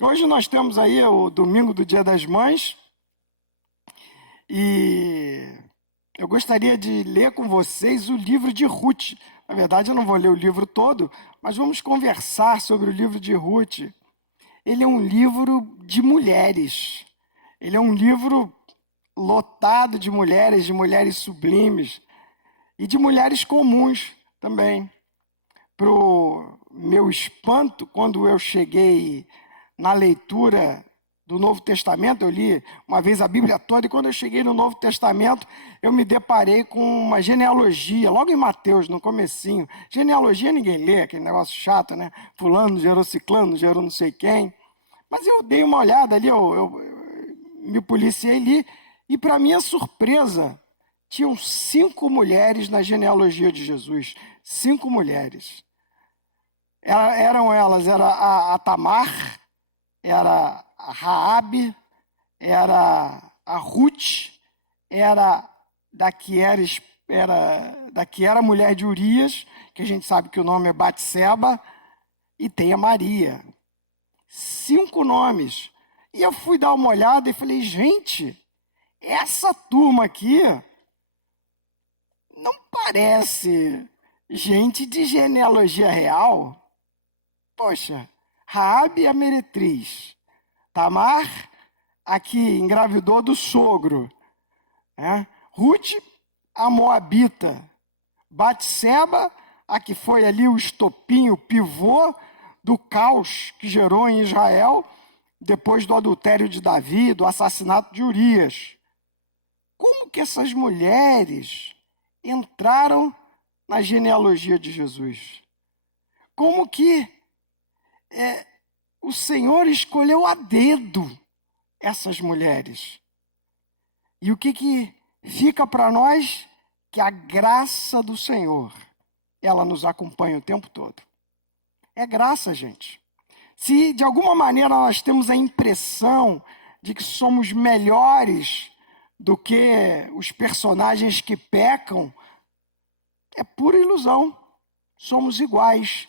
Hoje nós temos aí o domingo do Dia das Mães e eu gostaria de ler com vocês o livro de Ruth. Na verdade, eu não vou ler o livro todo, mas vamos conversar sobre o livro de Ruth. Ele é um livro de mulheres. Ele é um livro lotado de mulheres sublimes e de mulheres comuns também. Para o meu espanto, quando eu cheguei na leitura do Novo Testamento, eu li uma vez a Bíblia toda, e quando eu cheguei no Novo Testamento, eu me deparei com uma genealogia, logo em Mateus, no comecinho. Genealogia ninguém lê, aquele negócio chato, né? Fulano gerou ciclano, gerou não sei quem. Mas eu dei uma olhada ali, eu me policiei ali, e para minha surpresa, tinham 5 mulheres na genealogia de Jesus. 5 mulheres. Era a Tamar, era a Raabe, era a Ruth, era da que era mulher de Urias, que a gente sabe que o nome é Batseba, e tem a Maria. 5 nomes. E eu fui dar uma olhada e falei, gente, essa turma aqui não parece gente de genealogia real? Poxa, Raabe, a meretriz. Tamar, a que engravidou do sogro. Ruth, a moabita. Batseba, a que foi ali o estopinho, o pivô do caos que gerou em Israel depois do adultério de Davi, do assassinato de Urias. Como que essas mulheres entraram na genealogia de Jesus? Como que o Senhor escolheu a dedo essas mulheres? E o que fica para nós? Que a graça do Senhor, ela nos acompanha o tempo todo. É graça, gente. Se de alguma maneira nós temos a impressão de que somos melhores do que os personagens que pecam, é pura ilusão. Somos iguais,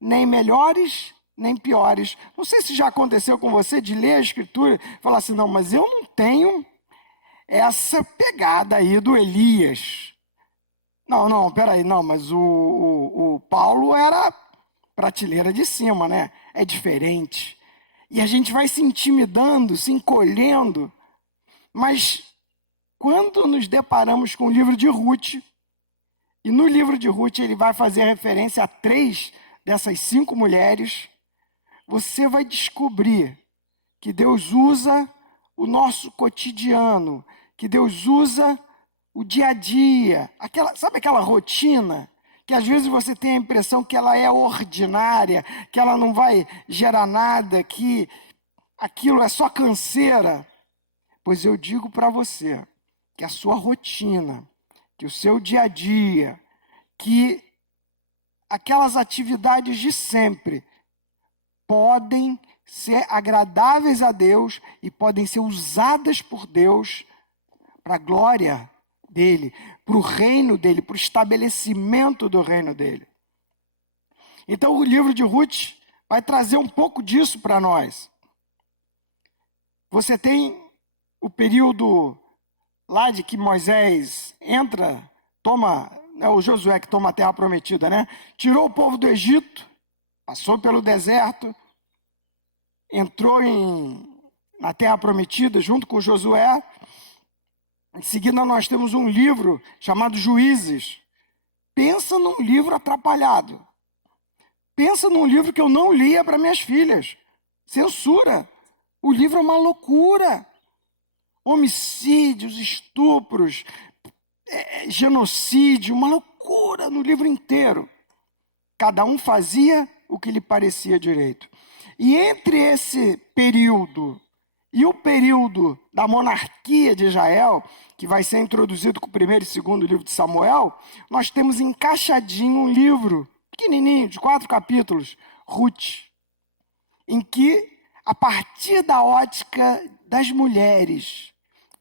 nem melhores, nem piores. Não sei se já aconteceu com você de ler a Escritura e falar assim, não, mas eu não tenho essa pegada aí do Elias. Não, peraí, não, mas o Paulo era prateleira de cima, né? É diferente. E a gente vai se intimidando, se encolhendo. Mas quando nos deparamos com o livro de Ruth, e no livro de Ruth ele vai fazer referência a 3 dessas 5 mulheres, você vai descobrir que Deus usa o nosso cotidiano, que Deus usa o dia a dia, sabe aquela rotina que às vezes você tem a impressão que ela é ordinária, que ela não vai gerar nada, que aquilo é só canseira. Pois eu digo para você que a sua rotina, que o seu dia a dia, que aquelas atividades de sempre podem ser agradáveis a Deus e podem ser usadas por Deus para a glória dele, para o reino dele, para o estabelecimento do reino dele. Então o livro de Ruth vai trazer um pouco disso para nós. Você tem o período lá de que Moisés entra, o Josué que toma a terra prometida, né? Tirou o povo do Egito, passou pelo deserto, entrou na terra prometida junto com Josué. Em seguida nós temos um livro chamado Juízes. Pensa num livro atrapalhado. Pensa num livro que eu não lia para minhas filhas. Censura. O livro é uma loucura. Homicídios, estupros, genocídio, uma loucura no livro inteiro. Cada um fazia o que lhe parecia direito. E entre esse período e o período da monarquia de Israel, que vai ser introduzido com o 1º e 2º livro de Samuel, nós temos encaixadinho um livro pequenininho, de 4 capítulos, Ruth, em que, a partir da ótica das mulheres,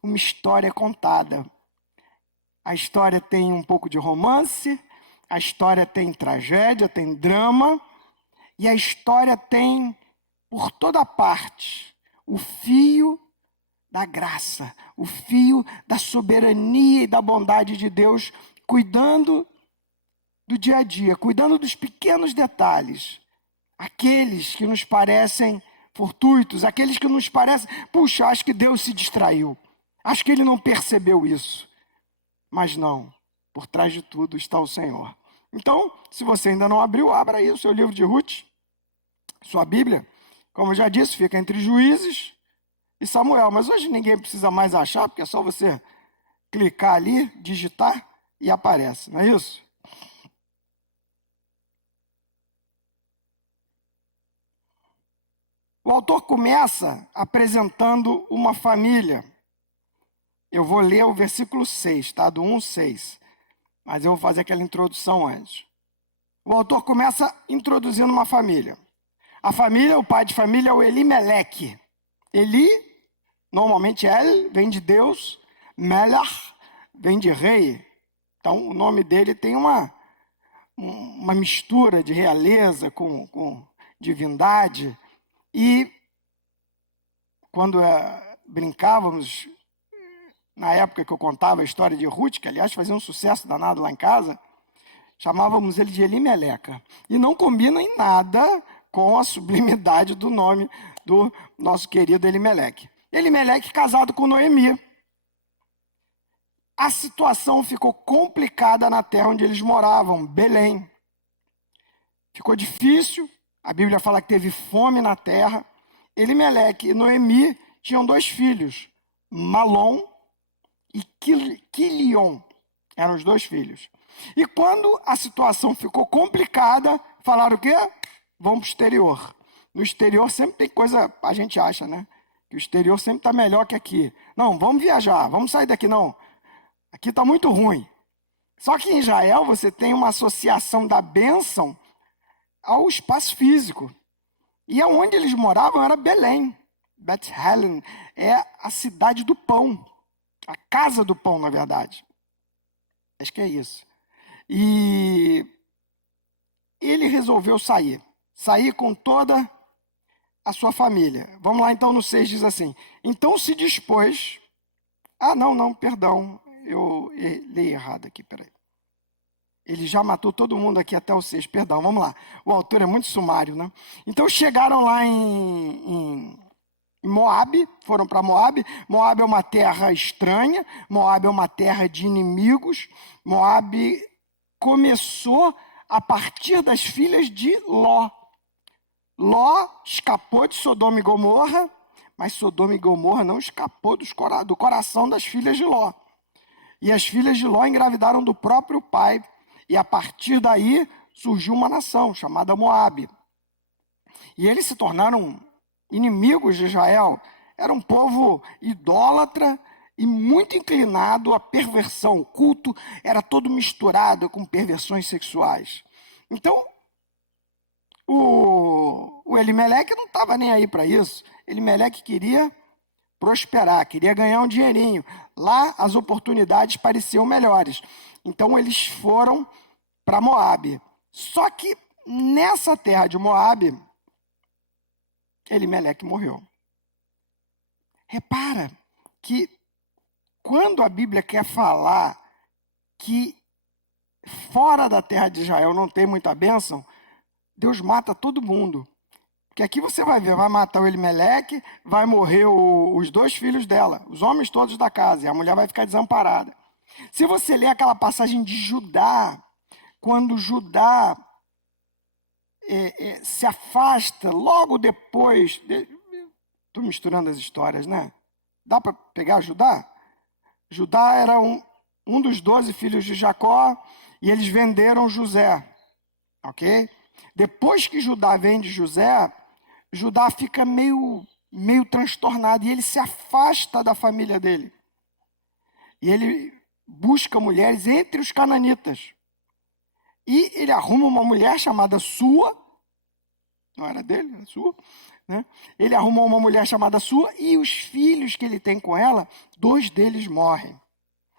uma história é contada. A história tem um pouco de romance, a história tem tragédia, tem drama, e a história tem, por toda parte, o fio da graça, o fio da soberania e da bondade de Deus, cuidando do dia a dia, cuidando dos pequenos detalhes, aqueles que nos parecem fortuitos, aqueles que nos parecem, puxa, acho que Deus se distraiu, acho que Ele não percebeu isso. Mas não, por trás de tudo está o Senhor. Então, se você ainda não abriu, abra aí o seu livro de Ruth, sua Bíblia. Como eu já disse, fica entre Juízes e Samuel. Mas hoje ninguém precisa mais achar, porque é só você clicar ali, digitar e aparece, não é isso? O autor começa apresentando uma família. Eu vou ler o versículo 6, tá? Do 1 ao 6. Mas eu vou fazer aquela introdução antes. O autor começa introduzindo uma família. A família, o pai de família é o Elimeleque. Eli, normalmente El, vem de Deus. Melach, vem de rei. Então, o nome dele tem uma mistura de realeza com divindade. E, quando brincávamos, na época que eu contava a história de Ruth, que, aliás, fazia um sucesso danado lá em casa, chamávamos ele de Elimeleca. E não combina em nada com a sublimidade do nome do nosso querido Elimeleque. Elimeleque casado com Noemi. A situação ficou complicada na terra onde eles moravam, Belém. Ficou difícil, a Bíblia fala que teve fome na terra. Elimeleque e Noemi tinham 2 filhos, Malom e Quilion. Eram os 2 filhos. E quando a situação ficou complicada, falaram o quê? Vamos para o exterior. No exterior sempre tem coisa, a gente acha, né? Que o exterior sempre está melhor que aqui. Não, vamos viajar, vamos sair daqui, não. Aqui está muito ruim. Só que em Israel você tem uma associação da bênção ao espaço físico. E aonde eles moravam era Belém. Beth-Helen é a cidade do pão. A casa do pão, na verdade. Acho que é isso. E ele resolveu sair. Sair com toda a sua família. Vamos lá, então, no 6 diz assim. Então se dispôs... não, perdão. Eu li errado aqui, peraí. Ele já matou todo mundo aqui até o 6, perdão, vamos lá. O autor é muito sumário, né? Então chegaram lá em Moabe, foram para Moabe. Moabe é uma terra estranha, Moabe é uma terra de inimigos. Moabe começou a partir das filhas de Ló. Ló escapou de Sodoma e Gomorra, mas Sodoma e Gomorra não escapou do coração das filhas de Ló. E as filhas de Ló engravidaram do próprio pai, e a partir daí surgiu uma nação chamada Moabe. E eles se tornaram inimigos de Israel. Era um povo idólatra e muito inclinado à perversão. O culto era todo misturado com perversões sexuais. Então, o Elimeleque não estava nem aí para isso. Elimeleque queria prosperar, queria ganhar um dinheirinho. Lá as oportunidades pareciam melhores. Então eles foram para Moabe. Só que nessa terra de Moabe, Elimeleque morreu. Repara que quando a Bíblia quer falar que fora da terra de Israel não tem muita bênção, Deus mata todo mundo. Porque aqui você vai ver, vai matar o Elimeleque, vai morrer os 2 filhos dela, os homens todos da casa, e a mulher vai ficar desamparada. Se você ler aquela passagem de Judá, quando Judá se afasta, logo depois... Estou misturando as histórias, né? Dá para pegar Judá? Judá era um dos 12 filhos de Jacó, e eles venderam José, ok? Depois que Judá vende José, Judá fica meio transtornado, e ele se afasta da família dele. E ele busca mulheres entre os cananitas. E ele arruma uma mulher chamada Sua, não era dele, era Sua, né? Ele arrumou uma mulher chamada Sua, e os filhos que ele tem com ela, 2 deles morrem.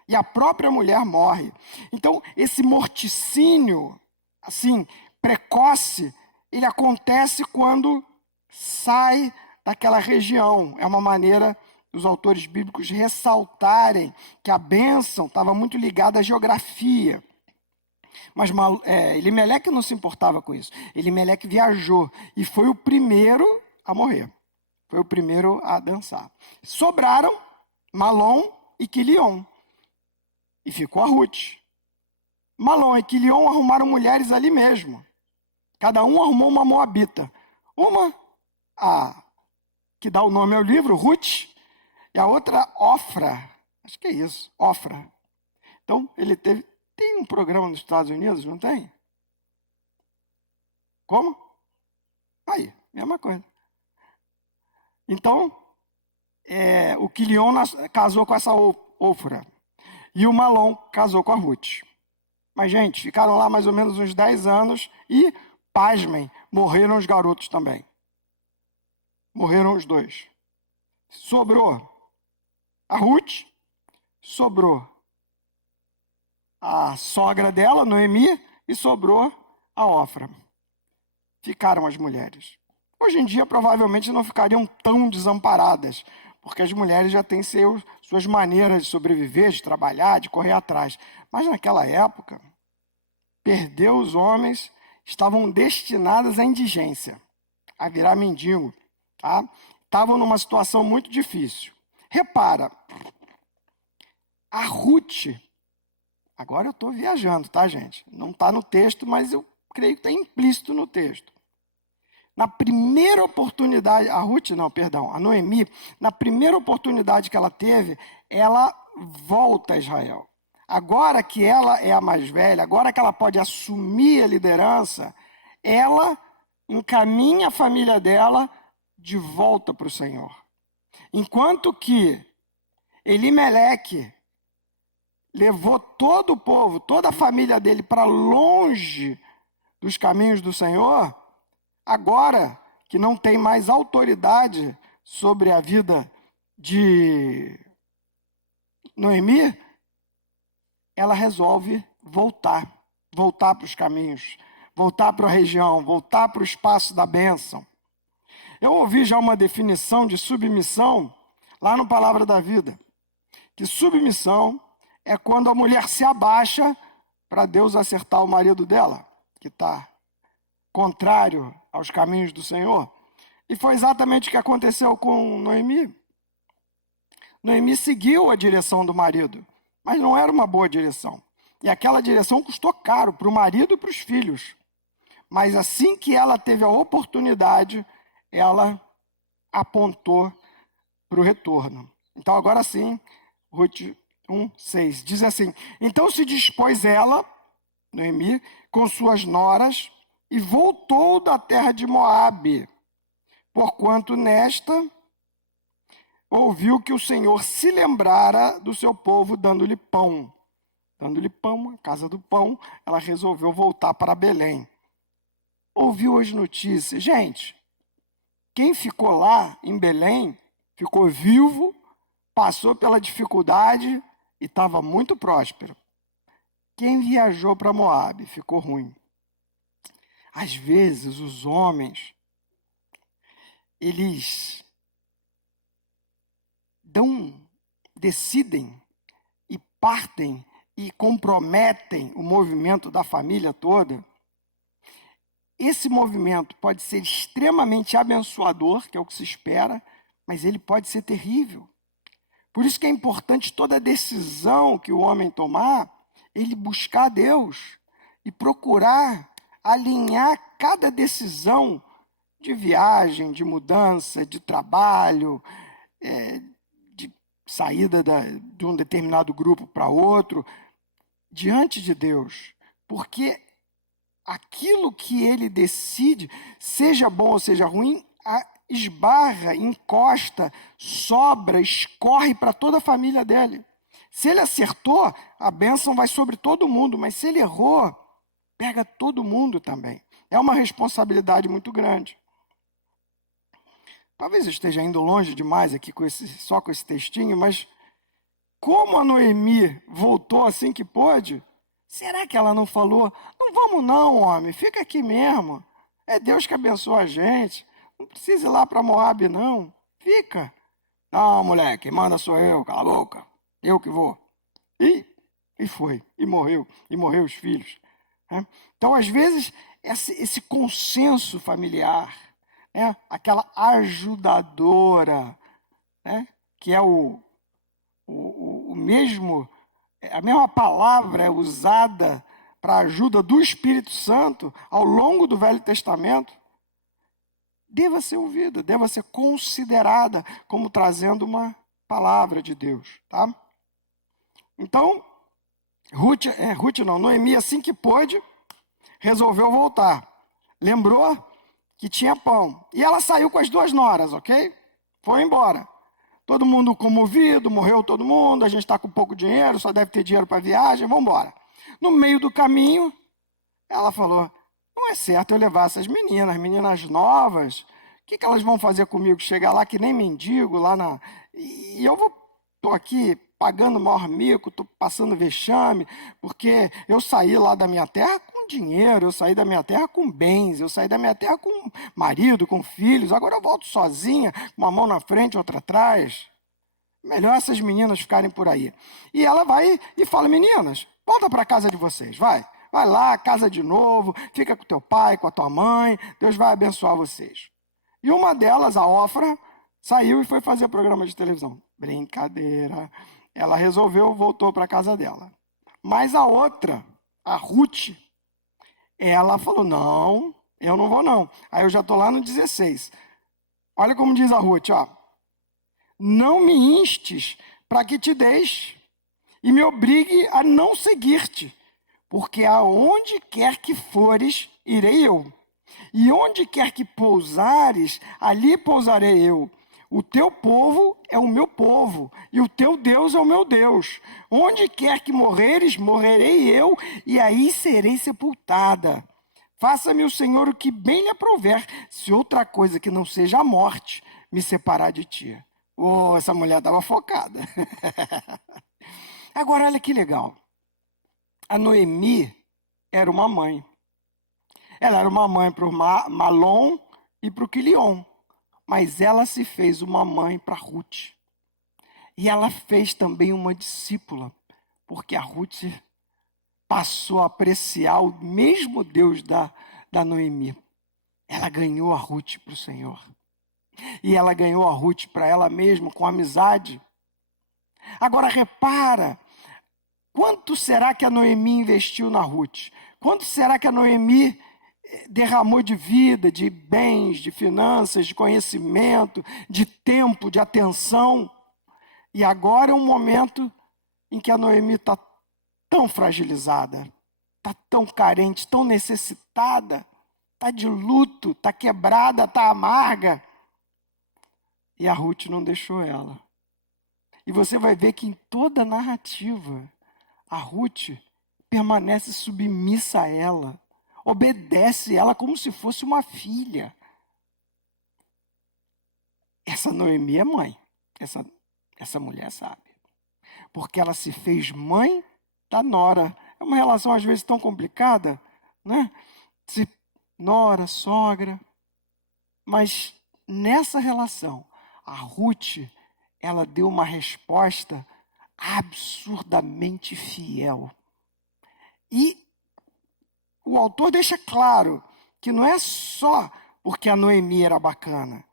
E a própria mulher morre. Então, esse morticínio, assim, precoce, ele acontece quando sai daquela região. É uma maneira dos autores bíblicos ressaltarem que a bênção estava muito ligada à geografia. Mas Elimeleque não se importava com isso. Elimeleque viajou e foi o primeiro a morrer. Foi o primeiro a dançar. Sobraram Malom e Quilion. E ficou a Ruth. Malom e Quilion arrumaram mulheres ali mesmo. Cada um arrumou uma moabita. Uma, a que dá o nome ao livro, Ruth, e a outra, Ofra. Acho que é isso, Ofra. Então, ele tem um programa nos Estados Unidos, não tem? Como? Aí, mesma coisa. Então, o Quilion casou com essa Ofra. E o Malom casou com a Ruth. Mas, gente, ficaram lá mais ou menos uns 10 anos e, pasmem, morreram os garotos também. Morreram os dois. Sobrou a Ruth, sobrou a sogra dela, Noemi, e sobrou a Ofra. Ficaram as mulheres. Hoje em dia, provavelmente, não ficariam tão desamparadas, porque as mulheres já têm suas maneiras de sobreviver, de trabalhar, de correr atrás. Mas naquela época, perder os homens estavam destinadas à indigência, a virar mendigo. Tá? Estavam numa situação muito difícil. Repara, a Ruth, agora eu estou viajando, tá, gente? Não está no texto, mas eu creio que está implícito no texto. Na primeira oportunidade, a Noemi, na primeira oportunidade que ela teve, ela volta a Israel. Agora que ela é a mais velha, agora que ela pode assumir a liderança, ela encaminha a família dela de volta para o Senhor. Enquanto que Elimeleque levou todo o povo, toda a família dele para longe dos caminhos do Senhor, agora que não tem mais autoridade sobre a vida de Noemi, ela resolve voltar para os caminhos, voltar para a região, voltar para o espaço da bênção. Eu ouvi já uma definição de submissão lá no Palavra da Vida, que submissão é quando a mulher se abaixa para Deus acertar o marido dela, que está contrário aos caminhos do Senhor. E foi exatamente o que aconteceu com Noemi. Noemi seguiu a direção do marido, mas não era uma boa direção. E aquela direção custou caro para o marido e para os filhos. Mas assim que ela teve a oportunidade, ela apontou para o retorno. Então, agora sim, Ruth 1:6 diz assim: então se dispôs ela, Noemi, com suas noras, e voltou da terra de Moabe, porquanto nesta ouviu que o Senhor se lembrara do seu povo, dando-lhe pão. Dando-lhe pão, a casa do pão, ela resolveu voltar para Belém. Ouviu as notícias. Gente, quem ficou lá em Belém, ficou vivo, passou pela dificuldade e estava muito próspero. Quem viajou para Moabe ficou ruim. Às vezes, os homens, eles decidem e partem e comprometem o movimento da família toda. Esse movimento pode ser extremamente abençoador, que é o que se espera, mas ele pode ser terrível. Por isso que é importante toda decisão que o homem tomar, ele buscar Deus e procurar alinhar cada decisão de viagem, de mudança, de trabalho, de saída de um determinado grupo para outro, diante de Deus. Porque aquilo que ele decide, seja bom ou seja ruim, esbarra, encosta, sobra, escorre para toda a família dele. Se ele acertou, a bênção vai sobre todo mundo, mas se ele errou, pega todo mundo também. É uma responsabilidade muito grande. Talvez eu esteja indo longe demais aqui só com esse textinho, mas como a Noemi voltou assim que pôde, será que ela não falou, não vamos não, homem, fica aqui mesmo. É Deus que abençoa a gente. Não precisa ir lá para Moabe, não. Fica. Não, moleque, manda sou eu, cala a boca. Eu que vou. E foi. E morreu os filhos. Né? Então, às vezes, esse consenso familiar, né? Aquela ajudadora, né? Que é o mesmo, a mesma palavra é usada para a ajuda do Espírito Santo ao longo do Velho Testamento, deva ser ouvida, deva ser considerada como trazendo uma palavra de Deus, tá? Então, Noemi, assim que pôde, resolveu voltar. Lembrou que tinha pão. E ela saiu com as 2 noras, ok? Foi embora. Todo mundo comovido, morreu todo mundo, a gente está com pouco dinheiro, só deve ter dinheiro para viagem, vamos embora. No meio do caminho, ela falou, não é certo eu levar essas meninas novas, o que elas vão fazer comigo? Chegar lá que nem mendigo, e eu estou aqui pagando o maior mico, estou passando vexame, porque eu saí lá da minha terra com dinheiro, eu saí da minha terra com bens, eu saí da minha terra com marido, com filhos, agora eu volto sozinha, com uma mão na frente, outra atrás. Melhor essas meninas ficarem por aí. E ela vai e fala, meninas, volta para a casa de vocês, vai lá, casa de novo, fica com teu pai, com a tua mãe, Deus vai abençoar vocês. E uma delas, a Ofra, saiu e foi fazer programa de televisão. Brincadeira. Ela voltou para a casa dela. Mas a outra, a Ruth, ela falou, não, eu não vou não. Aí eu já estou lá no 16. Olha como diz a Ruth, ó. Não me instes para que te deixe e me obrigue a não seguir-te, porque aonde quer que fores, irei eu. E onde quer que pousares, ali pousarei eu. O teu povo é o meu povo, e o teu Deus é o meu Deus. Onde quer que morreres, morrerei eu, e aí serei sepultada. Faça-me o Senhor o que bem lhe aprouver, se outra coisa que não seja a morte me separar de ti. Oh, essa mulher estava focada. Agora, olha que legal. A Noemi era uma mãe. Ela era uma mãe para o Malom e para o Quilion. Mas ela se fez uma mãe para Ruth. E ela fez também uma discípula, porque a Ruth passou a apreciar o mesmo Deus da Noemi. Ela ganhou a Ruth para o Senhor. E ela ganhou a Ruth para ela mesma, com amizade. Agora repara, quanto será que a Noemi investiu na Ruth? Quanto será que a Noemi derramou de vida, de bens, de finanças, de conhecimento, de tempo, de atenção? E agora é um momento em que a Noemi está tão fragilizada, está tão carente, tão necessitada, está de luto, está quebrada, está amarga. E a Ruth não deixou ela. E você vai ver que em toda a narrativa, a Ruth permanece submissa a ela, obedece ela como se fosse uma filha. Essa Noemi é mãe, essa mulher sabe. Porque ela se fez mãe da nora. É uma relação às vezes tão complicada, né? Nora, sogra. Mas nessa relação, a Ruth, ela deu uma resposta absurdamente fiel. E o autor deixa claro que não é só porque a Noemi era bacana,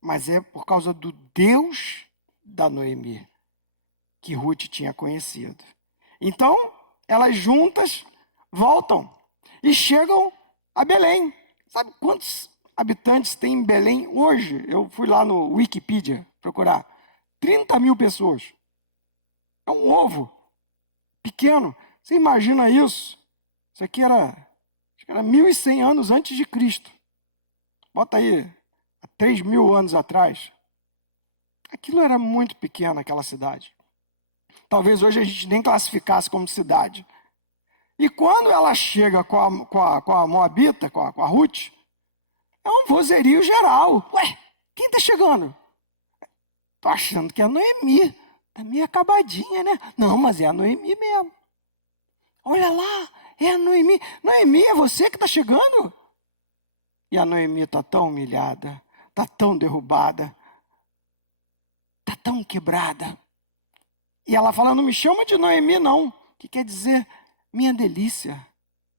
mas é por causa do Deus da Noemi que Ruth tinha conhecido. Então, elas juntas voltam e chegam a Belém. Sabe quantos habitantes tem em Belém hoje? Eu fui lá no Wikipedia procurar. 30 mil pessoas. É um ovo pequeno. Você imagina isso? Isso aqui era 1.100 anos antes de Cristo. Bota aí, há 3.000 anos atrás. Aquilo era muito pequeno, aquela cidade. Talvez hoje a gente nem classificasse como cidade. E quando ela chega com a Moabita, com a Ruth, é um vozerio geral. Ué, quem está chegando? Estou achando que é a Noemi. Tá meio acabadinha, né? Não, mas é a Noemi mesmo. Olha lá, é a Noemi. Noemi, é você que está chegando? E a Noemi está tão humilhada, está tão derrubada, está tão quebrada. E ela fala, não me chama de Noemi não, que quer dizer minha delícia.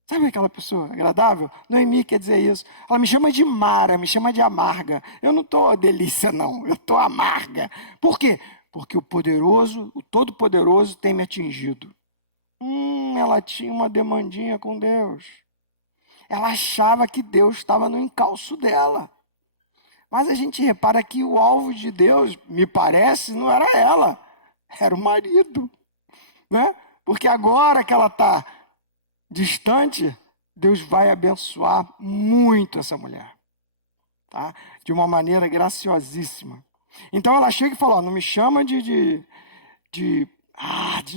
Sabe aquela pessoa agradável? Noemi quer dizer isso. Ela me chama de Mara, me chama de amarga. Eu não estou delícia não, eu estou amarga. Por quê? Porque o poderoso, o todo-poderoso tem me atingido. Ela tinha uma demandinha com Deus. Ela achava que Deus estava no encalço dela. Mas a gente repara que o alvo de Deus, me parece, não era ela, era o marido, né? Porque agora que ela está distante, Deus vai abençoar muito essa mulher, tá? De uma maneira graciosíssima. Então ela chega e fala, não me chama de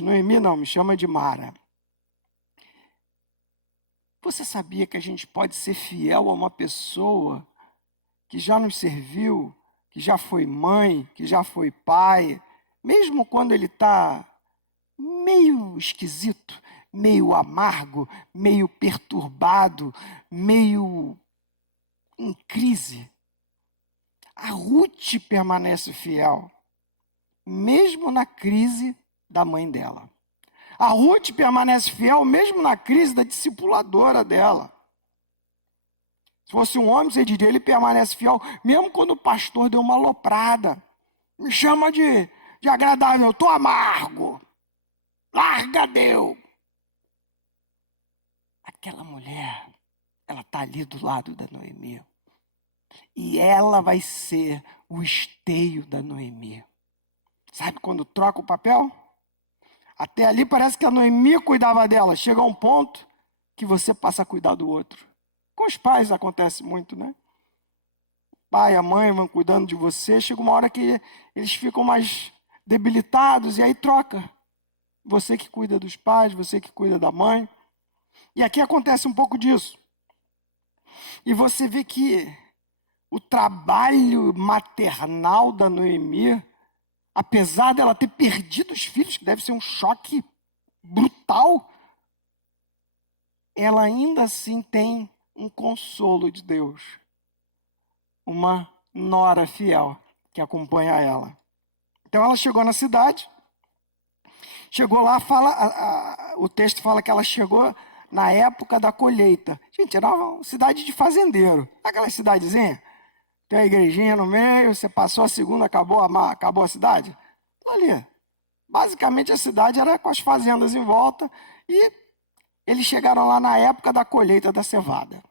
Noemi, não, me chama de Mara. Você sabia que a gente pode ser fiel a uma pessoa que já nos serviu, que já foi mãe, que já foi pai, mesmo quando ele está meio esquisito, meio amargo, meio perturbado, meio em crise? A Ruth permanece fiel, mesmo na crise da mãe dela. A Ruth permanece fiel mesmo na crise da discipuladora dela. Se fosse um homem, você diria, ele permanece fiel, mesmo quando o pastor deu uma aloprada. Me chama de agradável, eu estou amargo. Larga Deus. Aquela mulher, ela está ali do lado da Noemi. E ela vai ser o esteio da Noemi. Sabe quando troca o papel? Até ali parece que a Noemi cuidava dela. Chega a um ponto que você passa a cuidar do outro. Com os pais acontece muito, né? O pai e a mãe vão cuidando de você. Chega uma hora que eles ficam mais debilitados e aí troca. Você que cuida dos pais, você que cuida da mãe. E aqui acontece um pouco disso. E você vê que o trabalho maternal da Noemi, apesar dela ter perdido os filhos, que deve ser um choque brutal, ela ainda assim tem um consolo de Deus. Uma nora fiel que acompanha ela. Então ela chegou na cidade, chegou lá, o texto fala que ela chegou na época da colheita. Gente, era uma cidade de fazendeiro. Aquela cidadezinha, tem a igrejinha no meio, você passou a segunda, acabou a cidade. Ali, basicamente a cidade era com as fazendas em volta e eles chegaram lá na época da colheita da cevada.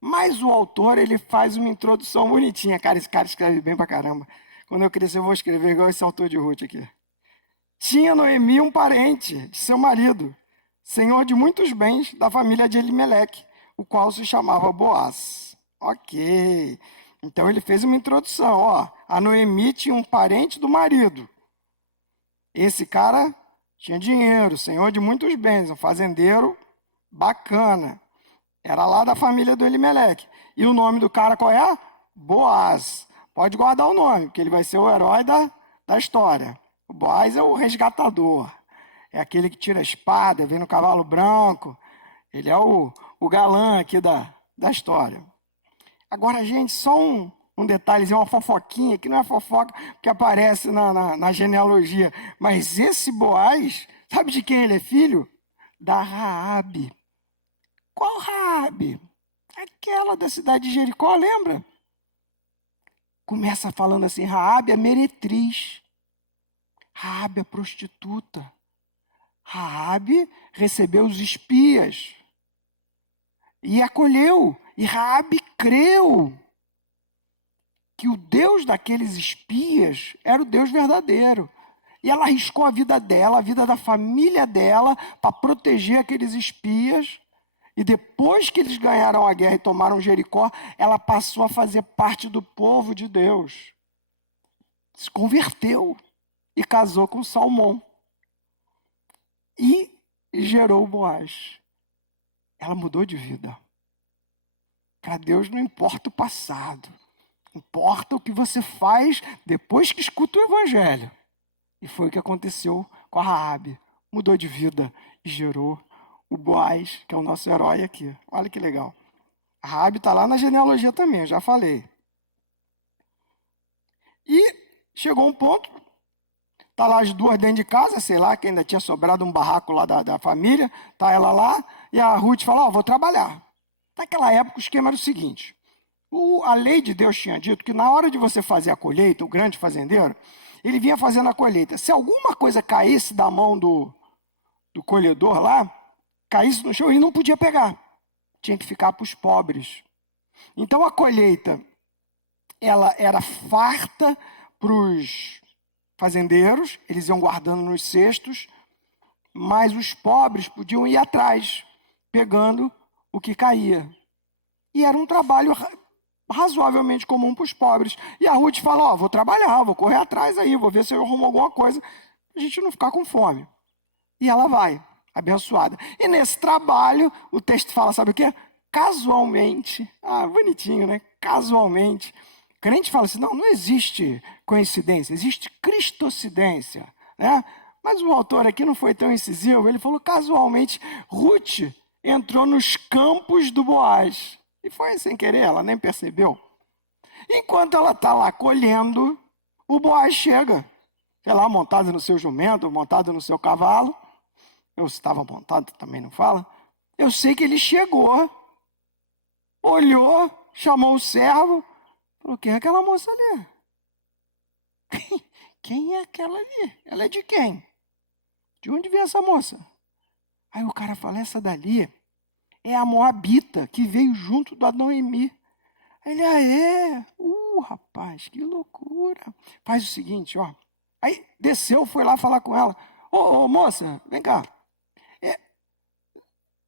Mas o autor, ele faz uma introdução bonitinha. Cara, esse cara escreve bem pra caramba. Quando eu crescer, eu vou escrever igual esse autor de Ruth aqui. Tinha Noemi um parente de seu marido, senhor de muitos bens da família de Elimeleque, o qual se chamava Boaz. Ok. Então ele fez uma introdução. Ó, a Noemi tinha um parente do marido. Esse cara tinha dinheiro, senhor de muitos bens, um fazendeiro bacana. Era lá da família do Elimeleque. E o nome do cara qual é? Boaz. Pode guardar o nome, porque ele vai ser o herói da história. O Boaz é o resgatador. É aquele que tira a espada, vem no cavalo branco. Ele é o galã aqui da história. Agora, gente, só um detalhezinho, uma fofoquinha, que não é fofoca que aparece na genealogia. Mas esse Boaz, sabe de quem ele é filho? Da Raabe. Qual Raabe? Aquela da cidade de Jericó, lembra? Começa falando assim, Raabe é meretriz. Raabe é prostituta. Raabe recebeu os espias e acolheu. E Raabe creu que o Deus daqueles espias era o Deus verdadeiro. E ela arriscou a vida dela, a vida da família dela, para proteger aqueles espias. E depois que eles ganharam a guerra e tomaram Jericó, ela passou a fazer parte do povo de Deus. Se converteu e casou com Salmão. E gerou Boaz. Ela mudou de vida. Para Deus não importa o passado. Importa o que você faz depois que escuta o Evangelho. E foi o que aconteceu com a Raabe. Mudou de vida e gerou o Boaz, que é o nosso herói aqui. Olha que legal. A Raabe está lá na genealogia também, eu já falei. E chegou um ponto, tá lá as duas dentro de casa, sei lá, que ainda tinha sobrado um barraco lá da família, tá ela lá, e a Ruth fala, vou trabalhar. Naquela época o esquema era o seguinte, a lei de Deus tinha dito que na hora de você fazer a colheita, o grande fazendeiro, ele vinha fazendo a colheita. Se alguma coisa caísse da mão do colhedor lá, caísse no chão, ele não podia pegar. Tinha que ficar para os pobres. Então a colheita, ela era farta para os fazendeiros, eles iam guardando nos cestos, mas os pobres podiam ir atrás, pegando o que caía. E era um trabalho razoavelmente comum para os pobres. E a Ruth fala, vou trabalhar, vou correr atrás aí, vou ver se eu arrumo alguma coisa, para a gente não ficar com fome. E ela vai, abençoada. E nesse trabalho, o texto fala, sabe o quê? Casualmente, bonitinho, né? Casualmente. O crente fala assim, não existe coincidência, existe cristocidência, né? Mas o autor aqui não foi tão incisivo, ele falou, casualmente, Ruth entrou nos campos do Boaz. E foi sem querer, ela nem percebeu. Enquanto ela está lá colhendo, o Boaz chega, sei lá, montado no seu jumento, montado no seu cavalo. Eu estava montado, também não fala. Eu sei que ele chegou, olhou, chamou o servo, falou, quem é aquela moça ali? Quem é aquela ali? Ela é de quem? De onde vem essa moça? Aí o cara fala, essa dali é a Moabita, que veio junto da Noemi. Ele, rapaz, que loucura. Faz o seguinte, Aí desceu, foi lá falar com ela. Ô, moça, vem cá.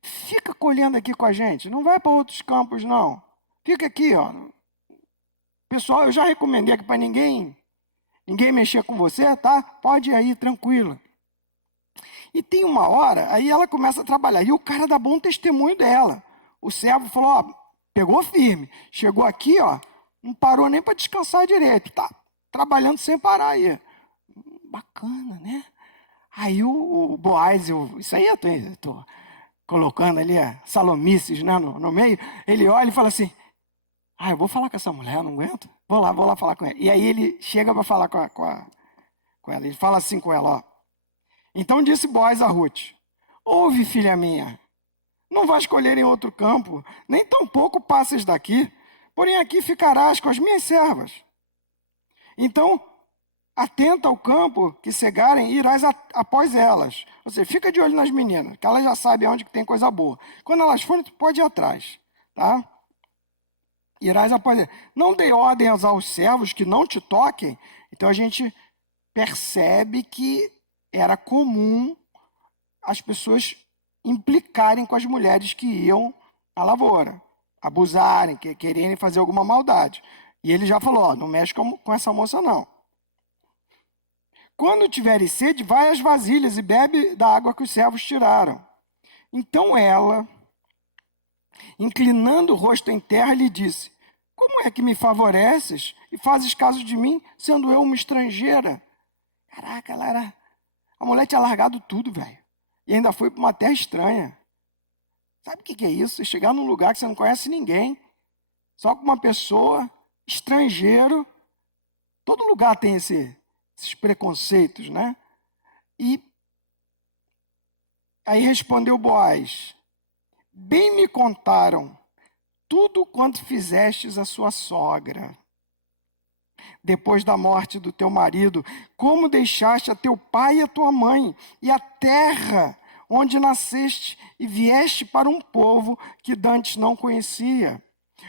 Fica colhendo aqui com a gente, não vai para outros campos, não. Fica aqui, Pessoal, eu já recomendei aqui para ninguém mexer com você, tá? Pode ir aí, tranquilo. E tem uma hora, aí ela começa a trabalhar. E o cara dá bom testemunho dela. O servo falou, pegou firme. Chegou aqui, não parou nem para descansar direito. Tá trabalhando sem parar aí. Bacana, né? Aí o Boaz, isso aí eu tô colocando ali salomices, né, no meio. Ele olha e fala assim, eu vou falar com essa mulher, eu não aguento. Vou lá falar com ela. E aí ele chega para falar com ela. Ele fala assim com ela, Então disse Boaz a Ruth, ouve, filha minha, não vais colher em outro campo, nem tampouco passes daqui, porém aqui ficarás com as minhas servas. Então, atenta ao campo que cegarem e irás após elas. Ou seja, fica de olho nas meninas, que elas já sabem onde que tem coisa boa. Quando elas forem, tu pode ir atrás, tá? Irás após elas. Não dê ordem aos servos que não te toquem. Então a gente percebe que era comum as pessoas implicarem com as mulheres que iam à lavoura, abusarem, quererem fazer alguma maldade. E ele já falou, não mexe com essa moça não. Quando tiveres sede, vai às vasilhas e bebe da água que os servos tiraram. Então ela, inclinando o rosto em terra, lhe disse, como é que me favoreces e fazes caso de mim, sendo eu uma estrangeira? Caraca, a mulher tinha largado tudo, velho. E ainda foi para uma terra estranha. Sabe o que é isso? Você chegar num lugar que você não conhece ninguém, só com uma pessoa, estrangeiro. Todo lugar tem esses preconceitos, né? E aí respondeu Boaz, bem me contaram tudo quanto fizestes à sua sogra, depois da morte do teu marido, como deixaste a teu pai e a tua mãe, e a terra onde nasceste, e vieste para um povo que dantes não conhecia.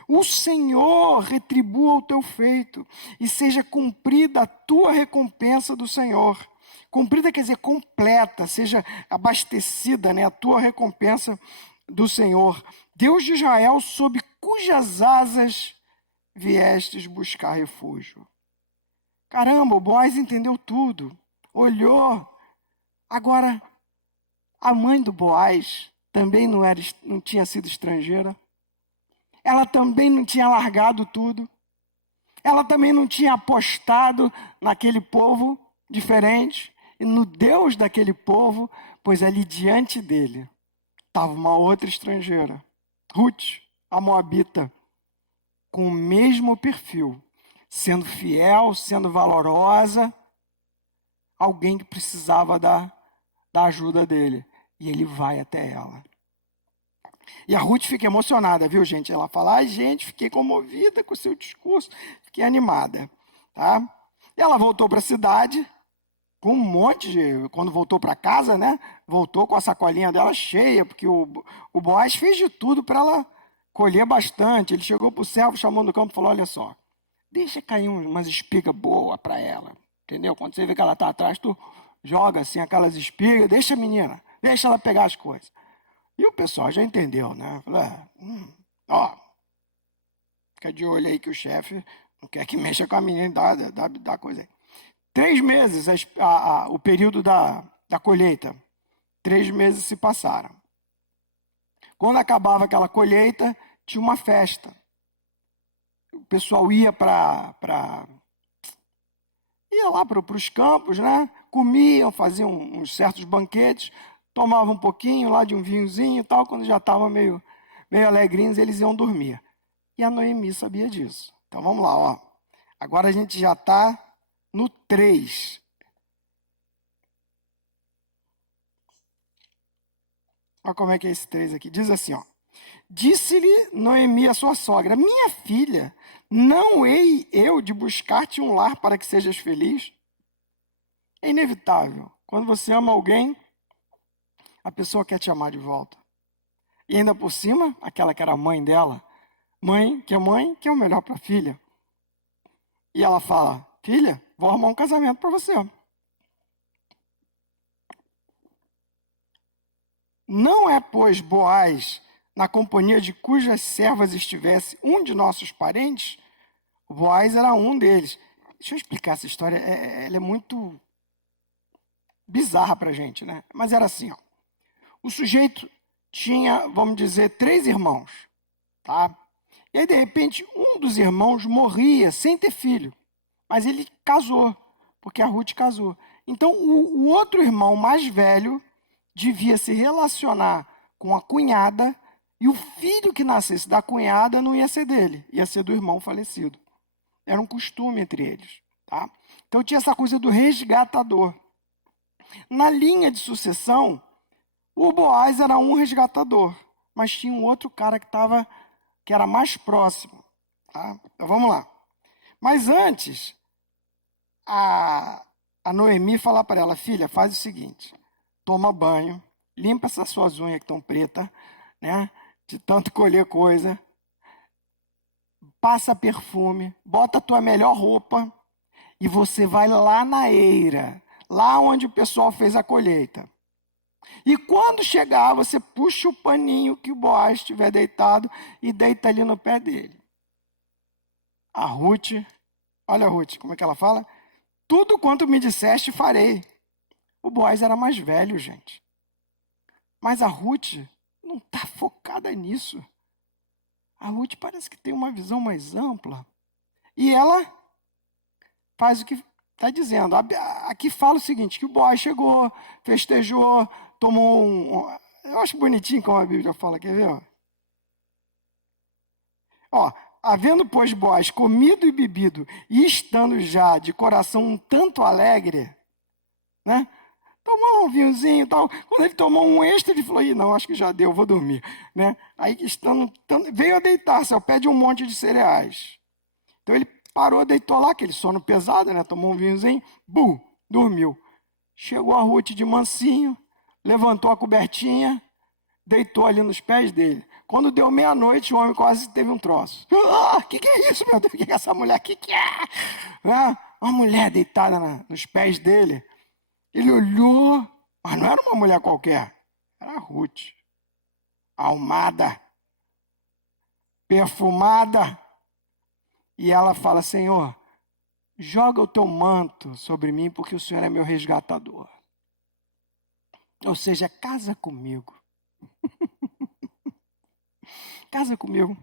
O Senhor retribua o teu feito, e seja cumprida a tua recompensa do Senhor. Cumprida quer dizer completa, seja abastecida, né, a tua recompensa do Senhor. Deus de Israel, sob cujas asas viestes buscar refúgio. Caramba, o Boaz entendeu tudo, olhou. Agora, a mãe do Boaz também não tinha sido estrangeira. Ela também não tinha largado tudo. Ela também não tinha apostado naquele povo diferente. e no Deus daquele povo, pois ali diante dele estava uma outra estrangeira, Ruth, a Moabita, com o mesmo perfil, sendo fiel, sendo valorosa, alguém que precisava da ajuda dele. E ele vai até ela. E a Ruth fica emocionada, viu, gente? Ela fala, ai, gente, fiquei comovida com o seu discurso, fiquei animada, tá? E ela voltou para a cidade, com um monte de... Quando voltou para casa, né? Voltou com a sacolinha dela cheia, porque o Boaz fez de tudo para ela colher bastante. Ele chegou para o servo, chamou no campo e falou, olha só, deixa cair umas espigas boas para ela, entendeu? Quando você vê que ela está atrás, tu joga assim aquelas espigas, deixa a menina, deixa ela pegar as coisas. E o pessoal já entendeu, né? Falou, ó, fica de olho aí que o chefe não quer que mexa com a menina, dá coisa aí. 3 meses, o período da colheita. 3 meses se passaram. Quando acabava aquela colheita, tinha uma festa. O pessoal ia ia lá para os campos, né? Comiam, faziam uns certos banquetes, tomavam um pouquinho lá de um vinhozinho e tal, quando já estavam meio alegrinhos, eles iam dormir. E a Noemi sabia disso. Então vamos lá, ó. Agora a gente já está no 3. Olha como é que é esse 3 aqui. Diz assim, ó. Disse-lhe Noemi a sua sogra, minha filha, não hei eu de buscar-te um lar para que sejas feliz? É inevitável. Quando você ama alguém, a pessoa quer te amar de volta. E ainda por cima, aquela que era a mãe dela, mãe, que é o melhor para a filha. E ela fala, filha, vou arrumar um casamento para você. Não é, pois, Boaz, na companhia de cujas servas estivesse um de nossos parentes? O Boaz era um deles. Deixa eu explicar essa história, ela é muito bizarra para a gente, né? Mas era assim, ó. O sujeito tinha, vamos dizer, 3 irmãos, tá? E aí, de repente, um dos irmãos morria sem ter filho. Mas ele casou, porque a Ruth casou. Então, o outro irmão mais velho devia se relacionar com a cunhada, e o filho que nascesse da cunhada não ia ser dele, ia ser do irmão falecido. Era um costume entre eles. Tá? Então tinha essa coisa do resgatador. Na linha de sucessão, o Boaz era um resgatador, mas tinha um outro cara que era mais próximo. Tá? Então vamos lá. Mas antes, a Noemi falar para ela, filha, faz o seguinte, toma banho, limpa essas suas unhas que estão pretas, né? De tanto colher coisa, passa perfume, bota a tua melhor roupa e você vai lá na eira, lá onde o pessoal fez a colheita. E quando chegar, você puxa o paninho que o Boaz estiver deitado e deita ali no pé dele. A Ruth, olha a Ruth, como é que ela fala? Tudo quanto me disseste, farei. O Boaz era mais velho, gente. Mas a Ruth não está focada nisso. A Ruth parece que tem uma visão mais ampla. E ela faz o que está dizendo. Aqui fala o seguinte, que o Boaz chegou, festejou, tomou eu acho bonitinho como a Bíblia fala, quer ver? Ó, havendo, pois, Boaz comido e bebido, e estando já de coração um tanto alegre, né? Tomou um vinhozinho e tal. Quando ele tomou um extra, ele falou, não, acho que já deu, vou dormir. Né? Aí veio a deitar-se ao pé de um monte de cereais. Então ele parou, deitou lá, aquele sono pesado, né? Tomou um vinhozinho, dormiu. Chegou a Ruth de mansinho, levantou a cobertinha, deitou ali nos pés dele. Quando deu meia-noite, o homem quase teve um troço. Que é isso, meu Deus? O que é essa mulher? Que é? Uma mulher deitada nos pés dele. Ele olhou, mas não era uma mulher qualquer. Era a Ruth. Arrumada, perfumada. E ela fala, Senhor, joga o teu manto sobre mim, porque o Senhor é meu resgatador. Ou seja, casa comigo. Casa comigo.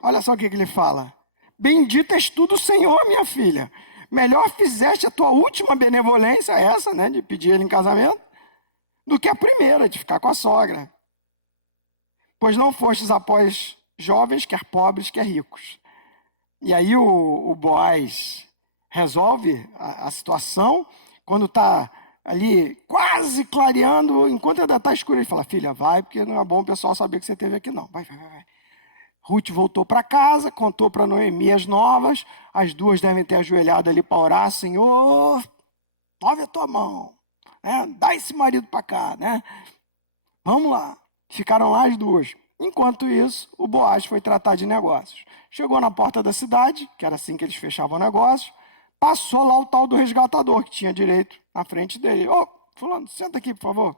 Olha só o que ele fala. Bendita és tu do Senhor, minha filha. Melhor fizeste a tua última benevolência, essa, né, de pedir ele em casamento, do que a primeira, de ficar com a sogra. Pois não fostes após jovens, quer pobres, quer ricos. E aí o Boaz resolve a situação, quando está ali quase clareando, enquanto ainda está escuro, ele fala, filha, vai, porque não é bom o pessoal saber que você esteve aqui, não. Vai. Ruth voltou para casa, contou para Noemi as novas, as duas devem ter ajoelhado ali para orar, Senhor, move a tua mão, né? Dá esse marido para cá, né? Vamos lá. Ficaram lá as duas. Enquanto isso, o Boaz foi tratar de negócios. Chegou na porta da cidade, que era assim que eles fechavam o negócio, passou lá o tal do resgatador, que tinha direito na frente dele. Ô, fulano, senta aqui, por favor.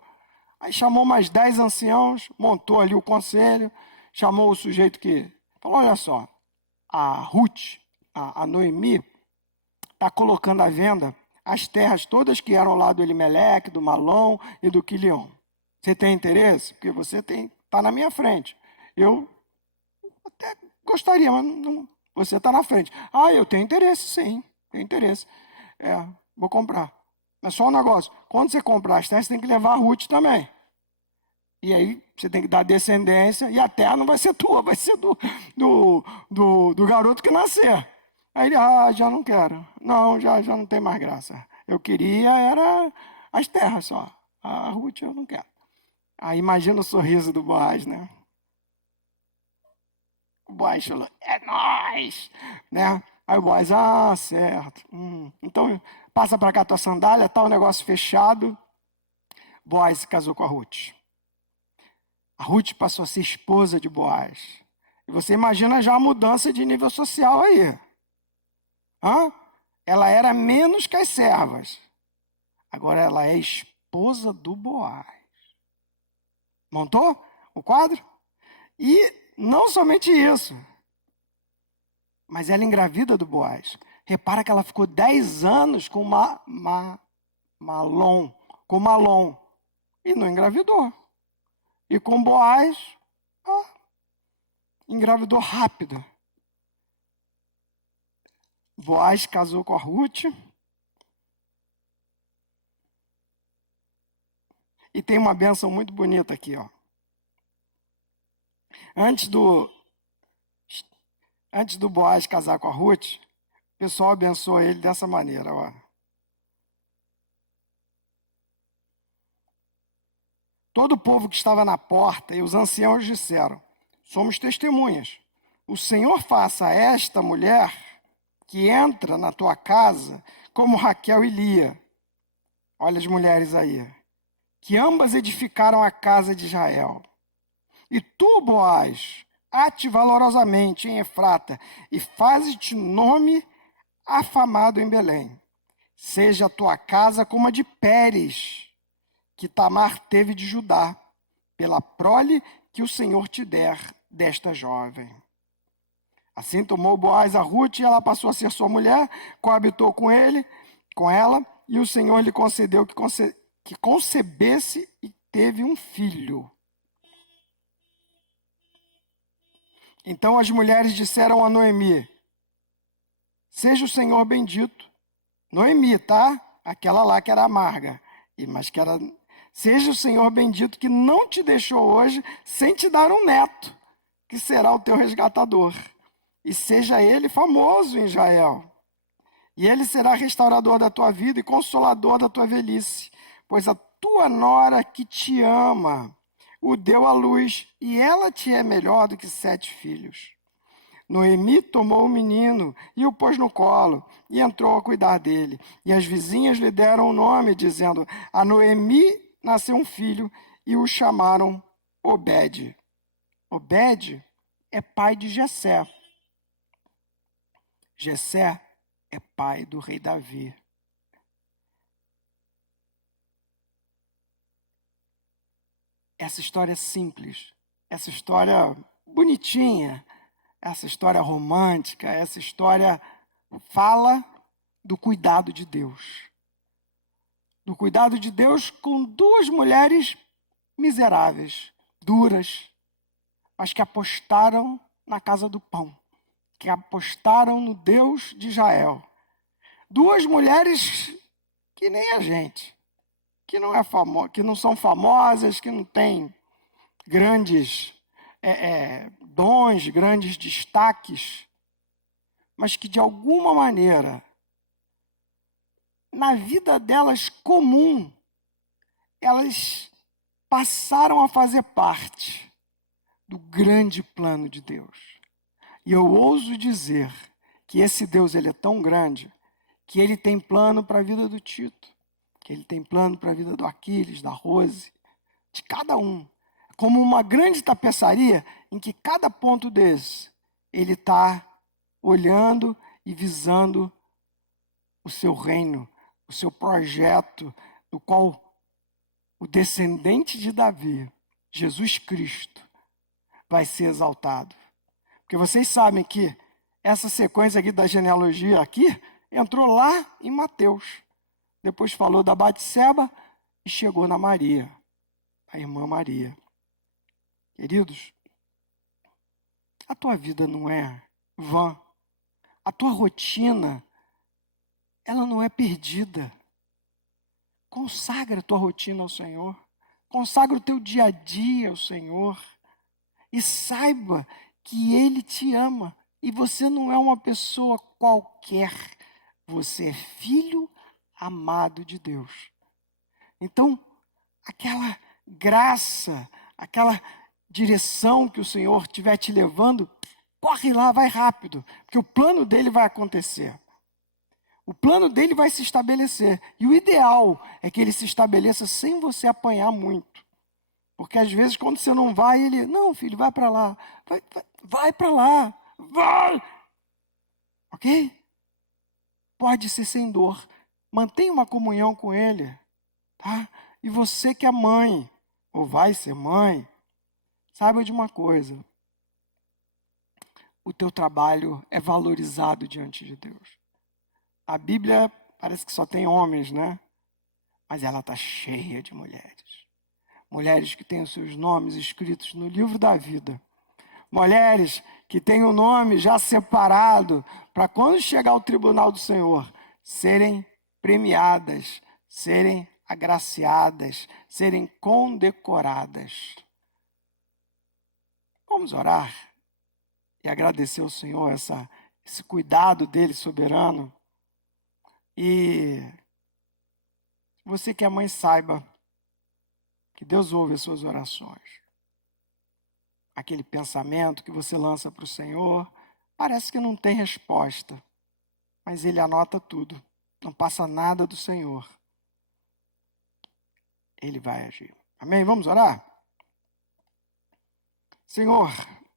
Aí chamou mais 10 anciãos, montou ali o conselho, chamou o sujeito que falou, olha só, a Ruth, a Noemi, está colocando à venda as terras todas que eram lá do Elimeleque, do Malom e do Quilion. Você tem interesse? Porque você está na minha frente. Eu até gostaria, mas não, você está na frente. Ah, eu tenho interesse, sim, tenho interesse. Vou comprar. Mas só um negócio, quando você comprar as terras, você tem que levar a Ruth também. E aí você tem que dar descendência, e a terra não vai ser tua, vai ser do garoto que nascer. Aí ele, já não quero. Não, já não tem mais graça. Eu queria, era as terras só. A Ruth eu não quero. Aí imagina o sorriso do Boaz, né? O Boaz falou, é nóis! Né? Aí o Boaz, certo. Então, passa para cá a tua sandália, tá o negócio fechado. Boaz se casou com a Ruth. A Ruth passou a ser esposa de Boaz. E você imagina já a mudança de nível social aí. Ela era menos que as servas. Agora ela é esposa do Boaz. Montou o quadro? E não somente isso, mas ela engravida do Boaz. Repara que ela ficou 10 anos com Malom, e não engravidou. E com Boaz, engravidou rápido. Boaz casou com a Ruth. E tem uma bênção muito bonita aqui, ó. Antes do Boaz casar com a Ruth, o pessoal abençoa ele dessa maneira, ó. Todo o povo que estava na porta e os anciãos disseram, somos testemunhas. O Senhor faça a esta mulher que entra na tua casa como Raquel e Lia. Olha as mulheres aí. Que ambas edificaram a casa de Israel. E tu, Boaz, ate valorosamente em Efrata e fazes-te nome afamado em Belém. Seja a tua casa como a de Pérez, que Tamar teve de Judá, pela prole que o Senhor te der desta jovem. Assim tomou Boaz a Ruth e ela passou a ser sua mulher, coabitou com ela, e o Senhor lhe concedeu que concebesse e teve um filho. Então as mulheres disseram a Noemi, seja o Senhor bendito. Noemi, tá? Aquela lá que era amarga, mas que era... Seja o Senhor bendito que não te deixou hoje sem te dar um neto, que será o teu resgatador. E seja ele famoso em Israel. E ele será restaurador da tua vida e consolador da tua velhice. Pois a tua nora que te ama o deu à luz, e ela te é melhor do que 7 filhos. Noemi tomou o menino e o pôs no colo, e entrou a cuidar dele. E as vizinhas lhe deram o nome, dizendo, a Noemi nasceu um filho, e o chamaram Obed. Obed é pai de Jessé. Jessé é pai do rei Davi. Essa história é simples, essa história bonitinha, essa história romântica, essa história fala do cuidado de Deus. Do cuidado de Deus com 2 mulheres miseráveis, duras, mas que apostaram na casa do pão, que apostaram no Deus de Israel. Duas mulheres que nem a gente, que não são famosas, que não têm grandes dons, grandes destaques, mas que de alguma maneira, na vida delas comum, elas passaram a fazer parte do grande plano de Deus. E eu ouso dizer que esse Deus, ele é tão grande, que ele tem plano para a vida do Tito, que ele tem plano para a vida do Aquiles, da Rose, de cada um. Como uma grande tapeçaria em que cada ponto desse, ele está olhando e visando o seu reino, o seu projeto, do qual o descendente de Davi, Jesus Cristo, vai ser exaltado. Porque vocês sabem que essa sequência aqui da genealogia aqui entrou lá em Mateus. Depois falou da Batseba e chegou na Maria, a irmã Maria. Queridos, a tua vida não é vã. A tua rotina, ela não é perdida. Consagra a tua rotina ao Senhor. Consagra o teu dia a dia ao Senhor. E saiba que Ele te ama. E você não é uma pessoa qualquer. Você é filho amado de Deus. Então, aquela graça, aquela direção que o Senhor estiver te levando, corre lá, vai rápido, porque o plano dele vai acontecer. O plano dele vai se estabelecer. E o ideal é que ele se estabeleça sem você apanhar muito. Porque às vezes quando você não vai, ele, não filho, vai para lá, vai para lá, vai. Ok? Pode ser sem dor. Mantenha uma comunhão com ele. Tá? E você que é mãe, ou vai ser mãe, saiba de uma coisa. O teu trabalho é valorizado diante de Deus. A Bíblia parece que só tem homens, né? Mas ela está cheia de mulheres. Mulheres que têm os seus nomes escritos no livro da vida. Mulheres que têm o nome já separado para quando chegar ao tribunal do Senhor, serem premiadas, serem agraciadas, serem condecoradas. Vamos orar e agradecer ao Senhor esse cuidado dele soberano. E você que é mãe, saiba que Deus ouve as suas orações. Aquele pensamento que você lança para o Senhor, parece que não tem resposta, mas Ele anota tudo, não passa nada do Senhor. Ele vai agir. Amém? Vamos orar? Senhor,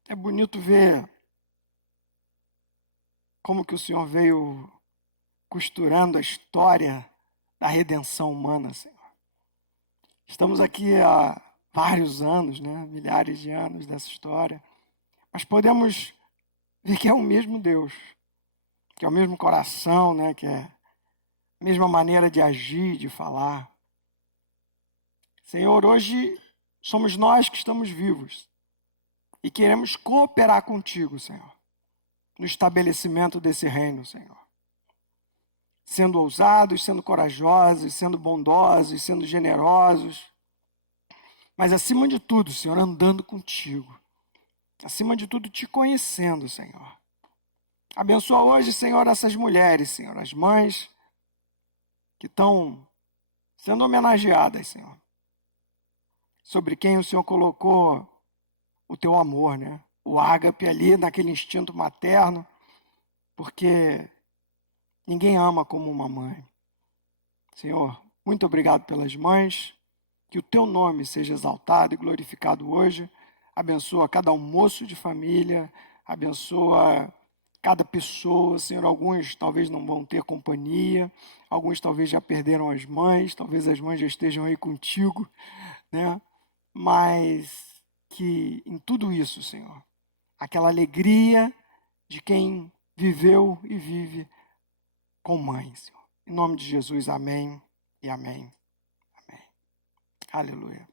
é bonito ver como que o Senhor veio costurando a história da redenção humana, Senhor. Estamos aqui há vários anos, né? Milhares de anos dessa história, mas podemos ver que é o mesmo Deus, que é o mesmo coração, né? Que é a mesma maneira de agir, de falar. Senhor, hoje somos nós que estamos vivos e queremos cooperar contigo, Senhor, no estabelecimento desse reino, Senhor. Sendo ousados, sendo corajosos, sendo bondosos, sendo generosos, mas acima de tudo, Senhor, andando contigo. Acima de tudo, te conhecendo, Senhor. Abençoa hoje, Senhor, essas mulheres, Senhor, as mães que estão sendo homenageadas, Senhor. Sobre quem o Senhor colocou o teu amor, né? O ágape ali, naquele instinto materno, porque ninguém ama como uma mãe. Senhor, muito obrigado pelas mães, que o teu nome seja exaltado e glorificado hoje. Abençoa cada almoço de família, abençoa cada pessoa, Senhor. Alguns talvez não vão ter companhia, alguns talvez já perderam as mães, talvez as mães já estejam aí contigo, né? Mas que em tudo isso, Senhor, aquela alegria de quem viveu e vive com mãe, Senhor. Em nome de Jesus, amém e amém. Amém. Aleluia.